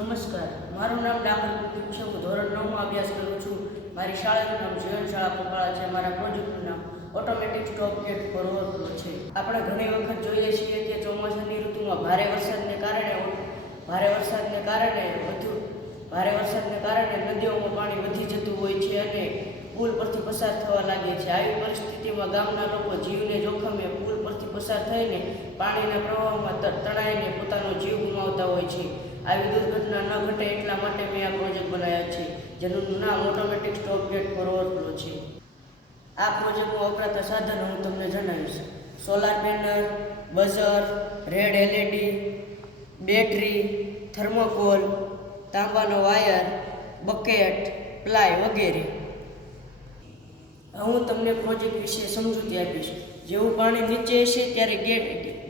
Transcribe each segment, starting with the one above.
નમસ્કાર, મારું નામ ડાંગર કુલદીપ છે. હું ધોરણ 9માં અભ્યાસ કરું છું. મારી શાળાનું નામ જીવન શાળા પપાળા છે. મારા પ્રોજેક્ટનું નામ automatic stop gate for overflow છે. આપણે ઘણી વખત જોઈએ છીએ કે ચોમાસાની ઋતુમાં ભારે વરસાદને કારણે નદીઓમાં પાણી વધી જતું હોય છે અને પુલ પરથી પસાર થવા લાગે છે. આવી પરિસ્થિતિમાં ગામના લોકો જીવને જોખમે પુલ પરથી પસાર થઈને પાણીના પ્રવાહમાં તણાઈને પોતાનો જીવ ગુમાવતા હોય છે. આવી દુર્ઘટના ન ઘટે એટલા માટે મેં આ પ્રોજેક્ટ બનાવ્યા છે, જેનું નામ automatic stop gate for overflow છે. આ પ્રોજેક્ટમાં વપરાતા સાધનો હું તમને જણાવીશ. Solar panel, buzzer, red LED, battery, thermocol, તાંબાનો વાયર, બકેટ, પ્લાય વગેરે. હું તમને પ્રોજેક્ટ વિશે સમજૂતી આપીશ. જેવું પાણી નીચે હશે ત્યારે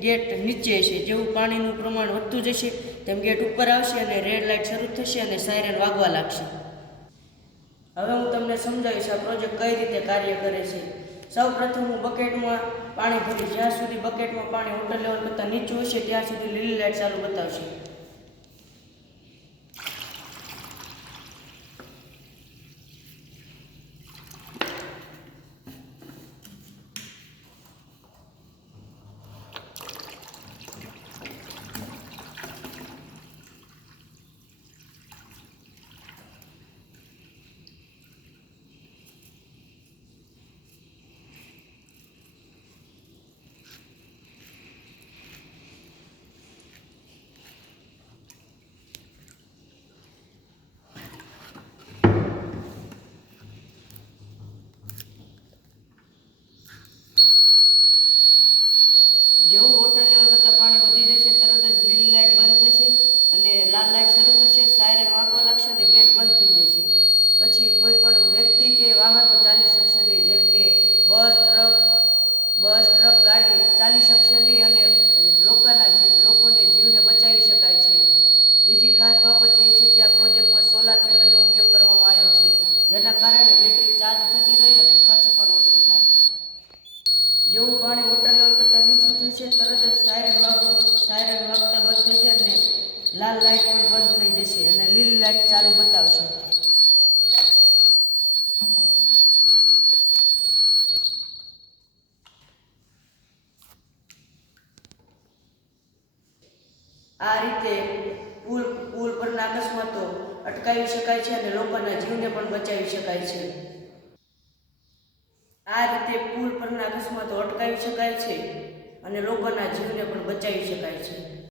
ગેટ નીચે હશે. જેવું પાણીનું પ્રમાણ વધતું જશે તેમ ગેટ ઉપર આવશે અને રેડ લાઇટ શરૂ થશે અને સાયરન વાગવા લાગશે. હવે હું તમને સમજાવીશ આ પ્રોજેક્ટ કઈ રીતે કાર્ય કરે છે. સૌ પ્રથમ હું બકેટમાં પાણી ભરીશ. જ્યાં સુધી બકેટમાં પાણી વોટર લેવલ કરતાં નીચું હશે ત્યાં સુધી લીલી લાઇટ ચાલુ બતાવશે. જેવું વોટર લેવલ કરતાં પાણી વધી જશે તરત જ લીલી લાઇટ બંધ થશે અને લાલ લાઇટ શરૂ થશે. સાયરન વાગવા લાગશે અને ગેટ બંધ થઈ જશે. પછી કોઈ પણ વ્યક્તિ કે વાહનો ચાલી શકશે નહીં, જેમ કે બસ, ટ્રક, ગાડી ચાલી શકશે નહીં અને લોકોને જીવને બચાવી શકાય છે. બીજી ખાસ બાબત એ છે કે આ પ્રોજેક્ટમાં સોલાર પેનલનો ઉપયોગ કરવામાં આવ્યો છે, જેના કારણે બેટરી ચાર્જ થતી રહે અને ખર્ચ પણ ઓછો થાય. જેવું પાણી વોટર લેવલ કરતાં નીચું થશે તરત જ સાયરન વાગતા બંધ થઈ જાય અને લાલ લાઇટ પણ બંધ થઈ જશે અને લીલી લાઇટ ચાલુ બતાવશે. આ રીતે પુલ પરના અકસ્માતો અટકાવી શકાય છે અને લોકોના જીવને પણ બચાવી શકાય છે. આ રીતે પુલ પરના અકસ્માતો અટકાવી શકાય છે અને લોકોના જીવને પણ બચાવી શકાય છે.